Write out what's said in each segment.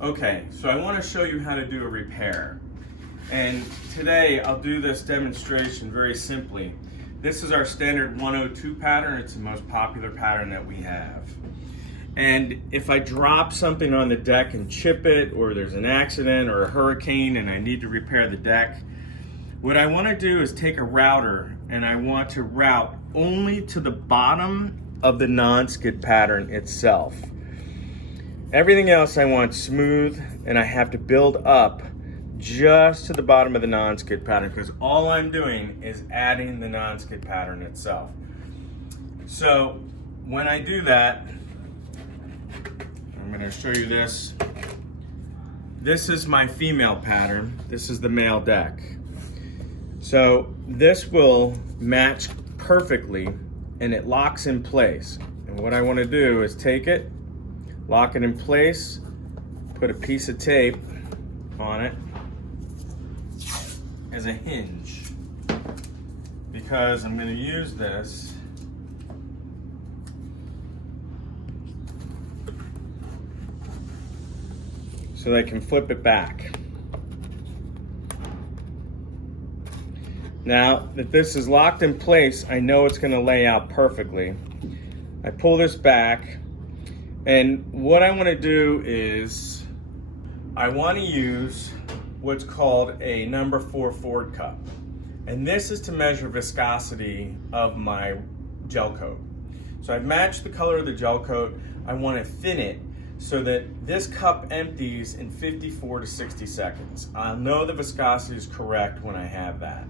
Okay, so I want to show you how to do a repair. And today I'll do this demonstration very simply. This is our standard 102 pattern. It's the most popular pattern that we have. And if I drop something on the deck and chip it, or there's an accident or a hurricane and I need to repair the deck, what I want to do is take a router and I want to route only to the bottom of the non-skid pattern itself. Everything else I want smooth, and I have to build up just to the bottom of the non-skid pattern, because all I'm doing is adding the non-skid pattern itself. So when I do that, I'm going to show you this. This is my female pattern. This is the male deck. So this will match perfectly and it locks in place. And what I want to do is take it, lock it in place, put a piece of tape on it as a hinge, because I'm going to use this so that I can flip it back. Now that this is locked in place, I know it's going to lay out perfectly. I pull this back, and what I want to do is I want to use what's called a number 4 Ford cup. And this is to measure viscosity of my gel coat. So I've matched the color of the gel coat. I want to thin it so that this cup empties in 54 to 60 seconds. I'll know the viscosity is correct when I have that.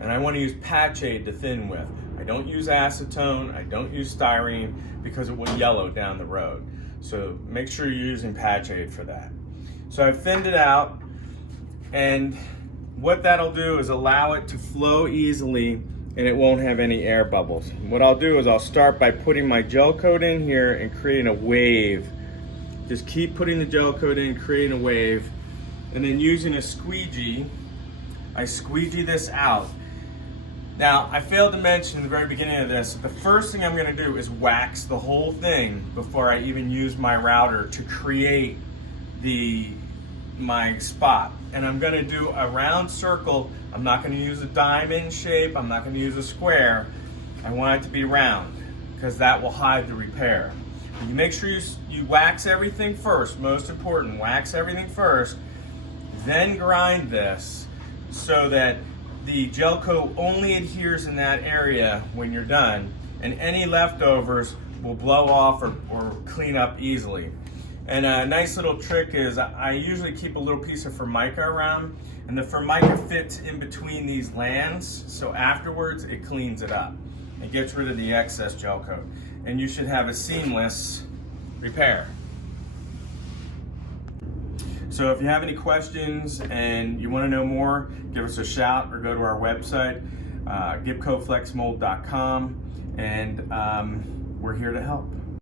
And I want to use patch aid to thin with. I don't use acetone, I don't use styrene, because it will yellow down the road. So make sure you're using patch aid for that. So I've thinned it out, and what that'll do is allow it to flow easily and it won't have any air bubbles. What I'll do is I'll start by putting my gel coat in here and creating a wave. Just keep putting the gel coat in, creating a wave, and then using a squeegee, I squeegee this out. Now, I failed to mention in the very beginning of this, the first thing I'm going to do is wax the whole thing before I even use my router to create my spot. And I'm going to do a round circle. I'm not going to use a diamond shape. I'm not going to use a square. I want it to be round, because that will hide the repair. You make sure you wax everything first. Most important, wax everything first. Then grind this so that the gel coat only adheres in that area when you're done, and any leftovers will blow off or clean up easily. And a nice little trick is I usually keep a little piece of Formica around, and the Formica fits in between these lands, so afterwards it cleans it up. It gets rid of the excess gel coat, and you should have a seamless repair. So if you have any questions and you want to know more, give us a shout or go to our website, gibcoflexmold.com, and we're here to help.